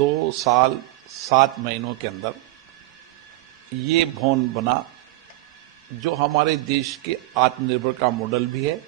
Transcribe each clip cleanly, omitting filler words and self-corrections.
2 साल 7 महीनों के अंदर ये भवन बना जो हमारे देश के आत्मनिर्भर का मॉडल भी है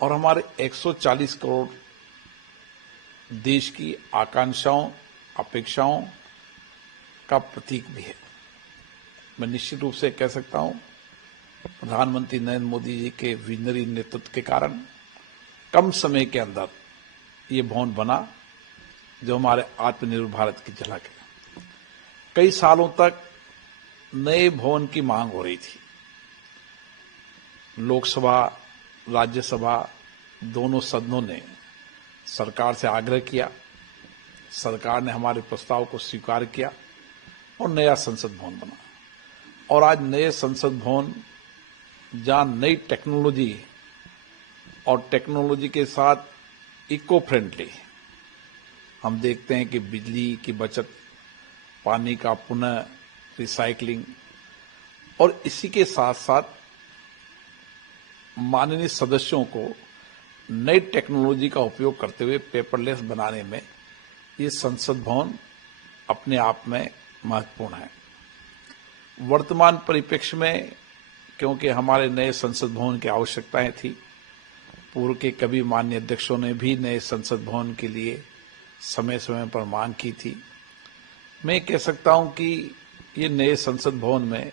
और हमारे 140 करोड़ देश की आकांक्षाओं अपेक्षाओं का प्रतीक भी है। मैं निश्चित रूप से कह सकता हूं प्रधानमंत्री नरेंद्र मोदी जी के विजनरी नेतृत्व के कारण कम समय के अंदर ये भवन बना जो हमारे आत्मनिर्भर भारत की झलक है। कई सालों तक नए भवन की मांग हो रही थी। लोकसभा राज्यसभा दोनों सदनों ने सरकार से आग्रह किया, सरकार ने हमारे प्रस्ताव को स्वीकार किया और नया संसद भवन बना। और आज नए संसद भवन जहां नई टेक्नोलॉजी और टेक्नोलॉजी के साथ इको फ्रेंडली हम देखते हैं कि बिजली की बचत, पानी का पुनः रिसाइकलिंग और इसी के साथ साथ माननीय सदस्यों को नई टेक्नोलॉजी का उपयोग करते हुए पेपरलेस बनाने में ये संसद भवन अपने आप में महत्वपूर्ण है। वर्तमान परिप्रेक्ष्य में क्योंकि हमारे नए संसद भवन की आवश्यकताएं थी, पूर्व के कभी माननीय अध्यक्षों ने भी नए संसद भवन के लिए समय समय पर मांग की थी। मैं कह सकता हूं कि ये नए संसद भवन में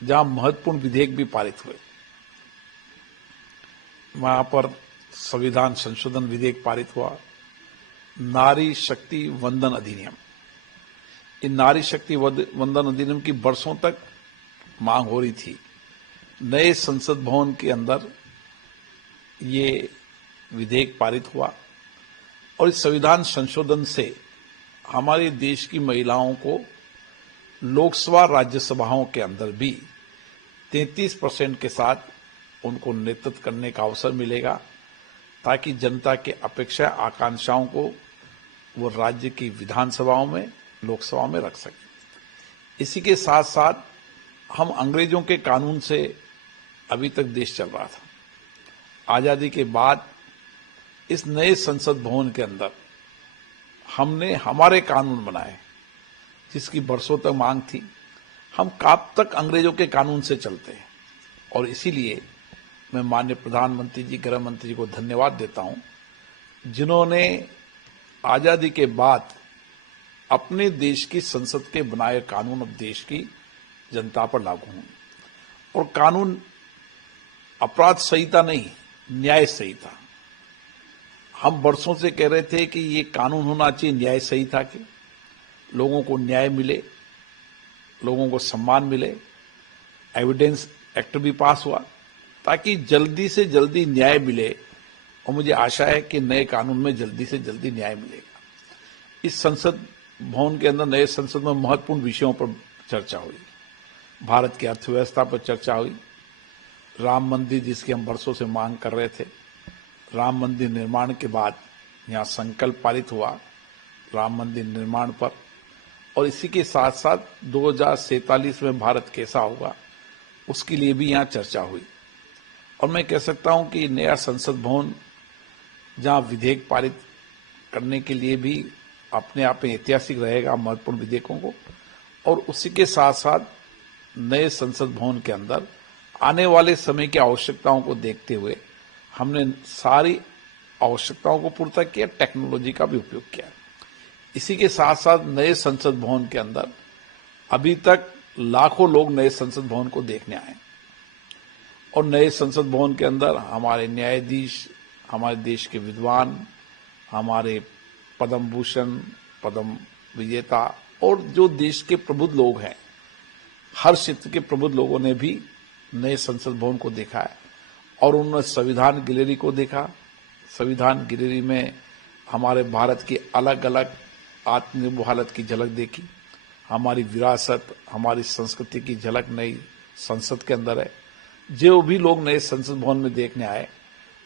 जहां महत्वपूर्ण विधेयक भी पारित हुए, वहां पर संविधान संशोधन विधेयक पारित हुआ, नारी शक्ति वंदन अधिनियम। इन नारी शक्ति वंदन अधिनियम की वर्षों तक मांग हो रही थी। नए संसद भवन के अंदर ये विधेयक पारित हुआ और इस संविधान संशोधन से हमारे देश की महिलाओं को लोकसभा राज्यसभाओं के अंदर भी 33% के साथ उनको नेतृत्व करने का अवसर मिलेगा, ताकि जनता के अपेक्षा आकांक्षाओं को वो राज्य की विधानसभाओं में, लोकसभा में रख सके। इसी के साथ साथ हम अंग्रेजों के कानून से अभी तक देश चल रहा था। आजादी के बाद इस नए संसद भवन के अंदर हमने हमारे कानून बनाए जिसकी बरसों तक मांग थी। हम कब तक अंग्रेजों के कानून से चलते हैं और इसीलिए मैं माननीय प्रधानमंत्री जी, गृह मंत्री जी को धन्यवाद देता हूं, जिन्होंने आजादी के बाद अपने देश की संसद के बनाए कानून अब देश की जनता पर लागू हों। और कानून अपराध संहिता नहीं, न्याय संहिता। हम वर्षों से कह रहे थे कि ये कानून होना चाहिए न्याय संहिता के, लोगों को न्याय मिले, लोगों को सम्मान मिले। एविडेंस एक्ट भी पास हुआ ताकि जल्दी से जल्दी न्याय मिले और मुझे आशा है कि नए कानून में जल्दी से जल्दी न्याय मिलेगा। इस संसद भवन के अंदर नए संसद में महत्वपूर्ण विषयों पर चर्चा हुई। भारत की अर्थव्यवस्था पर चर्चा हुई, राम मंदिर जिसकी हम वर्षों से मांग कर रहे थे, राम मंदिर निर्माण के बाद यहाँ संकल्प पारित हुआ राम मंदिर निर्माण पर, और इसी के साथ साथ 2047 में भारत कैसा होगा उसके लिए भी यहाँ चर्चा हुई। और मैं कह सकता हूँ कि नया संसद भवन जहाँ विधेयक पारित करने के लिए भी अपने आप में ऐतिहासिक रहेगा महत्वपूर्ण विधेयकों को, और उसी के साथ साथ नए संसद भवन के अंदर आने वाले समय की आवश्यकताओं को देखते हुए हमने सारी आवश्यकताओं को पूरा किया, टेक्नोलॉजी का भी उपयोग किया। इसी के साथ साथ नए संसद भवन के अंदर अभी तक लाखों लोग नए संसद भवन को देखने आए और नए संसद भवन के अंदर हमारे न्यायाधीश, हमारे देश के विद्वान, हमारे पद्म भूषण, पद्म विजेता और जो देश के प्रबुद्ध लोग हैं, हर क्षेत्र के प्रबुद्ध लोगों ने भी नए संसद भवन को देखा है और उन्होंने संविधान गैलरी को देखा। संविधान गैलरी में हमारे भारत की अलग अलग आत्मनिर्भर भारत की झलक देखी, हमारी विरासत, हमारी संस्कृति की झलक नई संसद के अंदर है। जो भी लोग नए संसद भवन में देखने आए,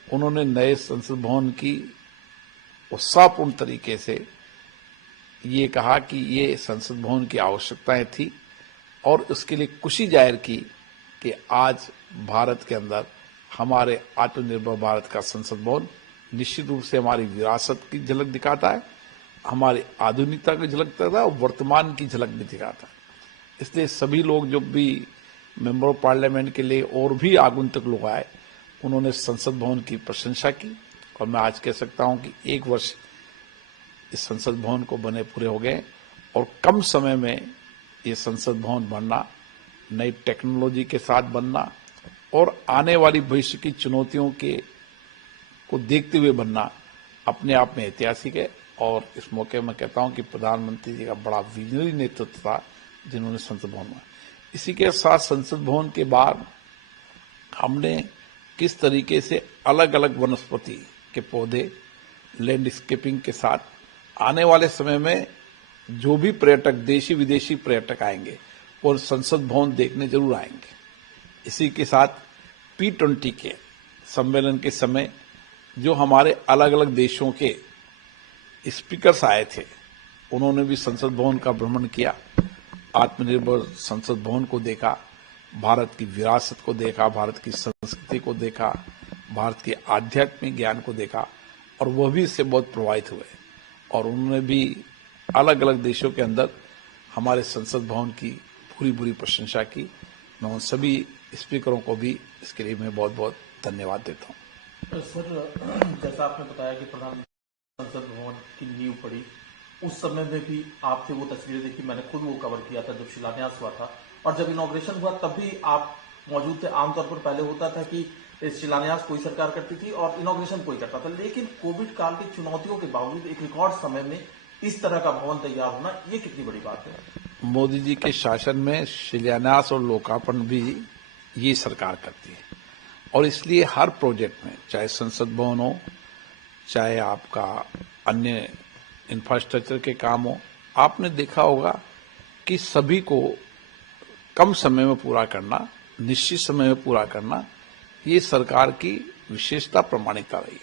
उन्होंने नए संसद भवन की उत्साहपूर्ण तरीके से ये कहा कि ये संसद भवन की आवश्यकताएं थी और उसके लिए खुशी जाहिर की कि आज भारत के अंदर हमारे आत्मनिर्भर भारत का संसद भवन निश्चित रूप से हमारी विरासत की झलक दिखाता है, हमारी आधुनिकता की झलक दिखाता था और वर्तमान की झलक भी दिखाता। इसलिए सभी लोग जो भी मेंबर ऑफ पार्लियामेंट के लिए और भी आगंतुक लोग आए, उन्होंने संसद भवन की प्रशंसा की। और मैं आज कह सकता हूं कि 1 वर्ष इस संसद भवन को बने पूरे हो गए और कम समय में ये संसद भवन बनना, नई टेक्नोलॉजी के साथ बनना और आने वाली भविष्य की चुनौतियों को देखते हुए बनना अपने आप में ऐतिहासिक है। और इस मौके में कहता हूं कि प्रधानमंत्री जी का बड़ा विजनरी नेतृत्व था जिन्होंने संसद भवन में। इसी के साथ संसद भवन के बाद हमने किस तरीके से अलग अलग वनस्पति के पौधे, लैंडस्केपिंग के साथ आने वाले समय में जो भी पर्यटक, देशी विदेशी पर्यटक आएंगे और संसद भवन देखने जरूर आएंगे। इसी के साथ P20 के सम्मेलन के समय जो हमारे अलग अलग देशों के स्पीकर्स आए थे, उन्होंने भी संसद भवन का भ्रमण किया, आत्मनिर्भर संसद भवन को देखा, भारत की विरासत को देखा, भारत की संस्कृति को देखा, भारत के आध्यात्मिक ज्ञान को देखा और वह भी इससे बहुत प्रभावित हुए। और उन्होंने भी अलग अलग देशों के अंदर हमारे संसद भवन की पूरी प्रशंसा की। मैं उन सभी स्पीकरों को भी इसके लिए मैं बहुत बहुत धन्यवाद देता हूँ। सर, जैसा आपने बताया कि प्रधानमंत्री संसद भवन की नींव पड़ी, उस समय में भी आपसे वो तस्वीरें देखी, मैंने खुद वो कवर किया था जब शिलान्यास हुआ था, और जब इनॉग्रेशन हुआ तब भी आप मौजूद थे। आमतौर पर पहले होता था कि शिलान्यास कोई सरकार करती थी और इनॉग्रेशन कोई करता था, लेकिन कोविड काल की चुनौतियों के बावजूद एक रिकॉर्ड समय में इस तरह का भवन तैयार होना, ये कितनी बड़ी बात है। मोदी जी के शासन में शिलान्यास और लोकार्पण भी ये सरकार करती है और इसलिए हर प्रोजेक्ट में, चाहे संसद भवन हो, चाहे आपका अन्य इंफ्रास्ट्रक्चर के काम हो, आपने देखा होगा कि सभी को कम समय में पूरा करना, निश्चित समय में पूरा करना, ये सरकार की विशेषता प्रमाणिकता रही।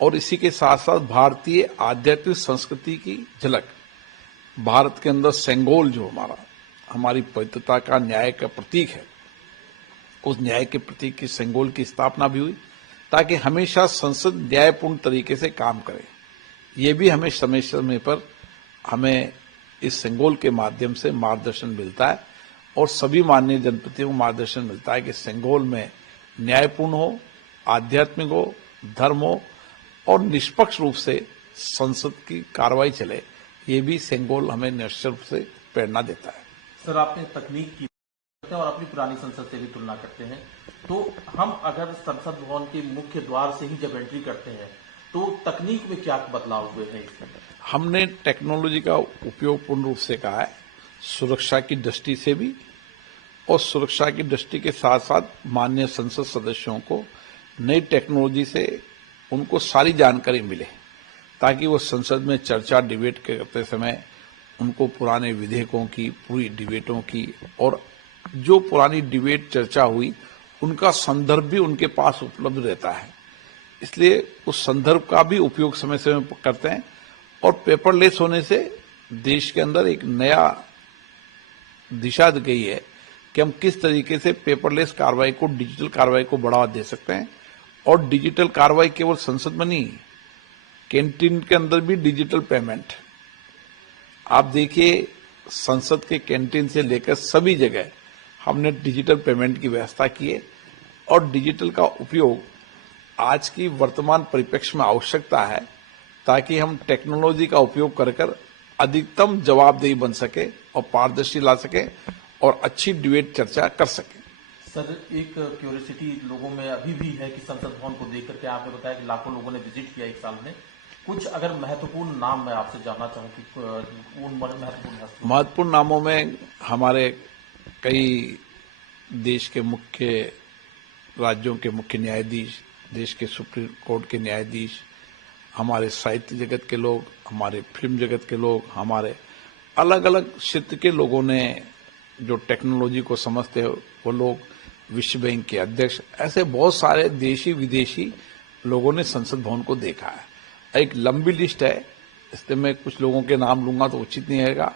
और इसी के साथ साथ भारतीय आध्यात्मिक संस्कृति की झलक, भारत के अंदर सेंगोल जो हमारी पवित्रता का, न्याय का प्रतीक है, उस न्याय के प्रतीक की सेंगोल की स्थापना भी हुई ताकि हमेशा संसद न्यायपूर्ण तरीके से काम करे। ये भी हमें समय समय पर हमें इस सेंगोल के माध्यम से मार्गदर्शन मिलता है और सभी माननीय जनप्रतिनिधियों को मार्गदर्शन मिलता है कि सेंगोल में न्यायपूर्ण हो, आध्यात्मिक हो, धर्म हो और निष्पक्ष रूप से संसद की कार्रवाई चले। ये भी सेंगोल हमें निश्चित रूप से प्रेरणा देता है। सर, आपने तकनीक की और अपनी पुरानी संसद से भी तुलना करते हैं, तो हम अगर संसद भवन के मुख्य द्वार से ही जब एंट्री करते हैं तो तकनीक में क्या बदलाव हुए हैं इसमें? हमने टेक्नोलॉजी का उपयोग पूर्ण रूप से कहा है, सुरक्षा की दृष्टि से भी, और सुरक्षा की दृष्टि के साथ साथ माननीय संसद सदस्यों को नई टेक्नोलॉजी से उनको सारी जानकारी मिले ताकि वो संसद में चर्चा, डिबेट करते समय उनको पुराने विधेयकों की, पूरी डिबेटों की और जो पुरानी डिबेट चर्चा हुई उनका संदर्भ भी उनके पास उपलब्ध रहता है। इसलिए उस संदर्भ का भी उपयोग समय समय करते हैं और पेपरलेस होने से देश के अंदर एक नया दिशा दी गई है कि हम किस तरीके से पेपरलेस कार्रवाई को, डिजिटल कार्रवाई को बढ़ावा दे सकते हैं। और डिजिटल कार्रवाई केवल संसद में नहीं, कैंटीन के अंदर भी डिजिटल पेमेंट। आप देखिए, संसद के कैंटीन से लेकर सभी जगह हमने डिजिटल पेमेंट की व्यवस्था की है और डिजिटल का उपयोग आज की वर्तमान परिप्रेक्ष्य में आवश्यकता है ताकि हम टेक्नोलॉजी का उपयोग कर अधिकतम जवाबदेही बन सके और पारदर्शी ला सके और अच्छी डिबेट चर्चा कर सके। सर, एक क्यूरियोसिटी लोगों में अभी भी है कि संसद भवन को देख करके आपने बताया कि लाखों लोगों ने विजिट किया एक साल में, कुछ अगर महत्वपूर्ण नाम मैं आपसे जानना चाहूं कि उन महत्वपूर्ण नामों में हमारे कई देश के मुख्य राज्यों के मुख्य न्यायाधीश, देश के सुप्रीम कोर्ट के न्यायाधीश, हमारे साहित्य जगत के लोग, हमारे फिल्म जगत के लोग, हमारे अलग अलग क्षेत्र के लोगों ने जो टेक्नोलॉजी को समझते हैं वो लोग, विश्व बैंक के अध्यक्ष, ऐसे बहुत सारे देशी विदेशी लोगों ने संसद भवन को देखा है। एक लंबी लिस्ट है, इसमें मैं कुछ लोगों के नाम लूंगा तो उचित नहीं रहेगा,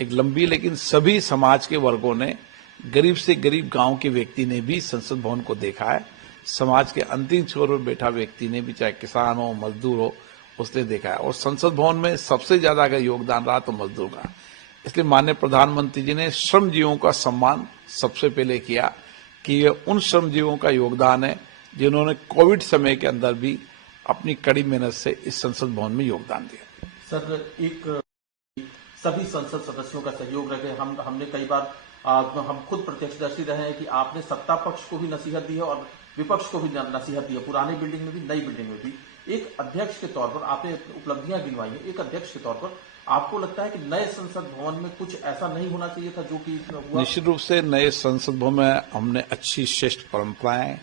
एक लंबी, लेकिन सभी समाज के वर्गों ने, गरीब से गरीब गांव के व्यक्ति ने भी संसद भवन को देखा है। समाज के अंतिम छोर पर बैठा व्यक्ति ने भी, चाहे किसान हो, मजदूर हो, उसने देखा है। और संसद भवन में सबसे ज्यादा अगर योगदान रहा तो मजदूर का, इसलिए माननीय प्रधानमंत्री जी ने श्रमजीवियों का सम्मान सबसे पहले किया कि ये उन श्रमजीवियों का योगदान है जिन्होंने कोविड समय के अंदर भी अपनी कड़ी मेहनत से इस संसद भवन में योगदान दिया। सर, एक सभी संसद सदस्यों का सहयोग रहे। हमने कई बार हम खुद प्रत्यक्षदर्शी रहे हैं कि आपने सत्ता पक्ष को भी नसीहत दी है और विपक्ष को भी नसीहत दी है, पुरानी बिल्डिंग में भी, नई बिल्डिंग में भी। एक अध्यक्ष के तौर पर आपने उपलब्धियां गिनवाई है, एक अध्यक्ष के तौर पर आपको लगता है कि नए संसद भवन में कुछ ऐसा नहीं होना चाहिए था जो कि हुआ? निश्चित रूप से नए संसद भवन में हमने अच्छी श्रेष्ठ परंपराएं,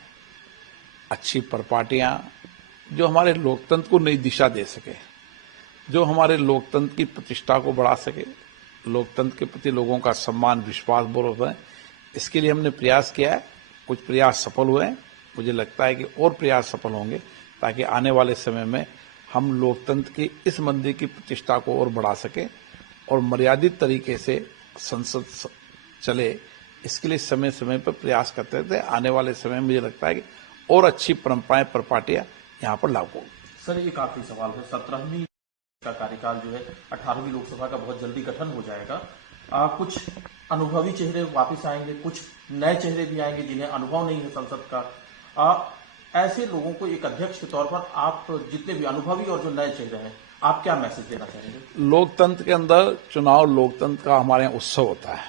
अच्छी परिपाटियां जो हमारे लोकतंत्र को नई दिशा दे सके, जो हमारे लोकतंत्र की प्रतिष्ठा को बढ़ा सके, लोकतंत्र के प्रति लोगों का सम्मान विश्वास बढ़ है, इसके लिए हमने प्रयास किया है। कुछ प्रयास सफल हुए हैं, मुझे लगता है कि और प्रयास सफल होंगे ताकि आने वाले समय में हम लोकतंत्र की इस मंदिर की प्रतिष्ठा को और बढ़ा सके और मर्यादित तरीके से संसद चले। इसके लिए समय समय पर प्रयास करते रहते हैं। आने वाले समय में मुझे लगता है कि और अच्छी परंपराएं परिपाटियां यहाँ पर लागू होगी। सर, एक आखिरी सवाल है। 17वीं का कार्यकाल जो है 18वीं लोकसभा का बहुत जल्दी गठन हो जाएगा। कुछ अनुभवी चेहरे वापस आएंगे, कुछ नए चेहरे भी आएंगे जिन्हें अनुभव नहीं है संसद का। ऐसे लोगों को एक अध्यक्ष के तौर पर आप, जितने भी अनुभवी और जो नए चेहरे हैं, आप क्या मैसेज देना चाहेंगे? लोकतंत्र के अंदर चुनाव लोकतंत्र का हमारे यहाँ उत्सव होता है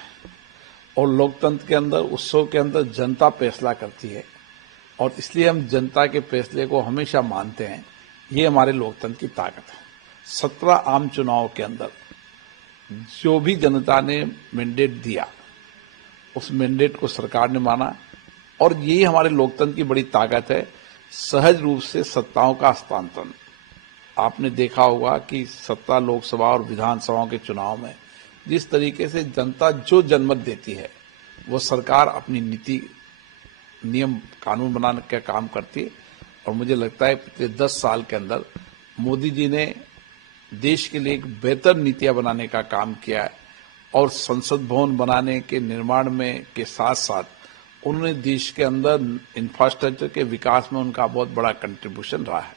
और लोकतंत्र के अंदर उत्सव के अंदर जनता फैसला करती है और इसलिए हम जनता के फैसले को हमेशा मानते हैं। ये हमारे लोकतंत्र की ताकत है। 17 आम चुनाव के अंदर जो भी जनता ने मैंडेट दिया उस मैंडेट को सरकार ने माना और यही हमारे लोकतंत्र की बड़ी ताकत है। सहज रूप से सत्ताओं का हस्तांतरण, आपने देखा होगा कि सत्ता लोकसभा और विधानसभाओं के चुनाव में जिस तरीके से जनता जो जनमत देती है वो सरकार अपनी नीति नियम कानून बनाने का काम करती है। और मुझे लगता है पिछले 10 साल के अंदर मोदी जी ने देश के लिए एक बेहतर नीतियां बनाने का काम किया है और संसद भवन बनाने के निर्माण में के साथ साथ उन्होंने देश के अंदर इंफ्रास्ट्रक्चर के विकास में उनका बहुत बड़ा कंट्रीब्यूशन रहा है।